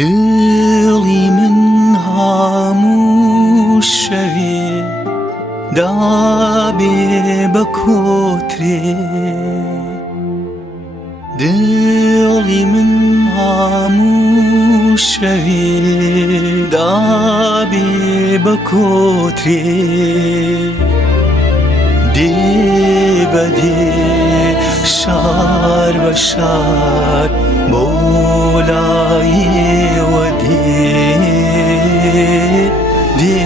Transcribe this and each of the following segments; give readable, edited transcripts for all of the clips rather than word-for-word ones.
دڵی من هەموو شەوێ دابێ بە کۆترێ دڵی من هەموو شەوێ دابێ بە کۆترێ دێ بە دێ شار بە شار بۆ لایێوە دێ دێ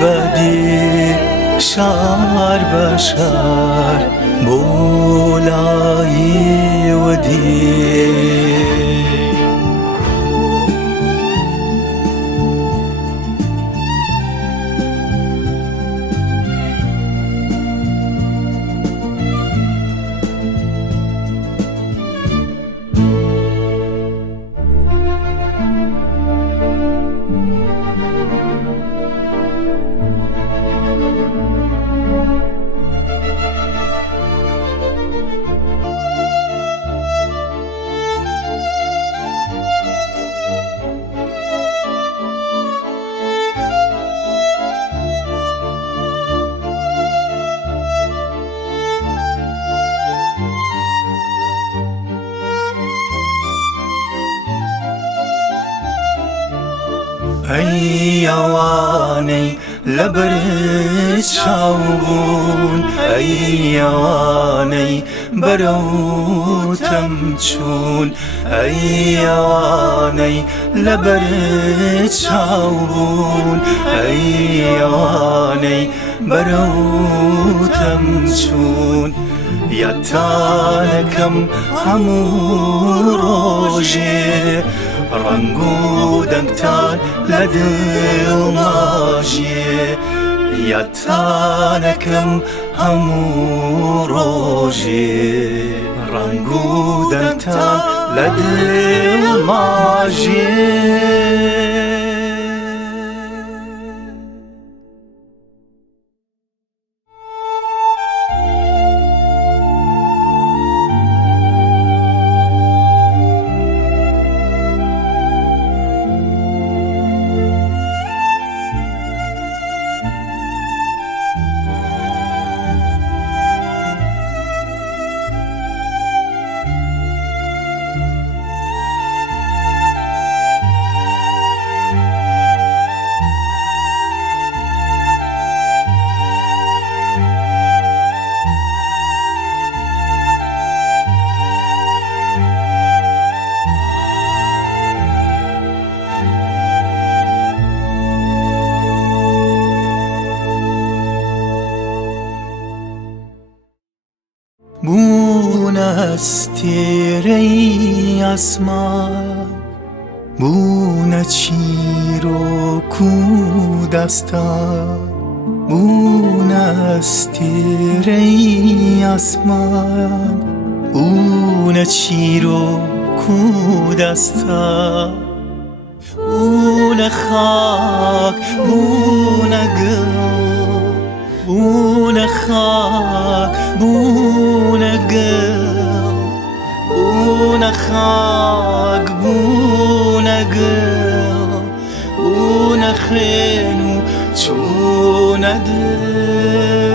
بە دێ شار بە شار بۆ لایێوە دێ ئەی ئەوانەی لەبەرت چاوبوون ئەی ئەوانەی بەرەوتەم چوون ئەی ئەوانەی لەبەرت چاوبوون ئەی ئەوانەی بەرەوتەم چوون یادتانەکەم هەموو ڕۆژێ ڕەنگ و دەنگتان لە دڵماژێ یادتانەکەم هەموو ڕۆژێ ڕەنگ و دەنگتان لە دڵماژێ بوونە ئەستێرەی ئاسمان بوونە چیرۆک و دەستان بوونە ئەستێرەی ئاسمان بوونە چیرۆک و دەستان بوونە خاک بوونە گەڵ بوونە خاک بوونە گەڵ بوونە خاک بوونە گەڵ بوونە خوێن و چوونە دڵ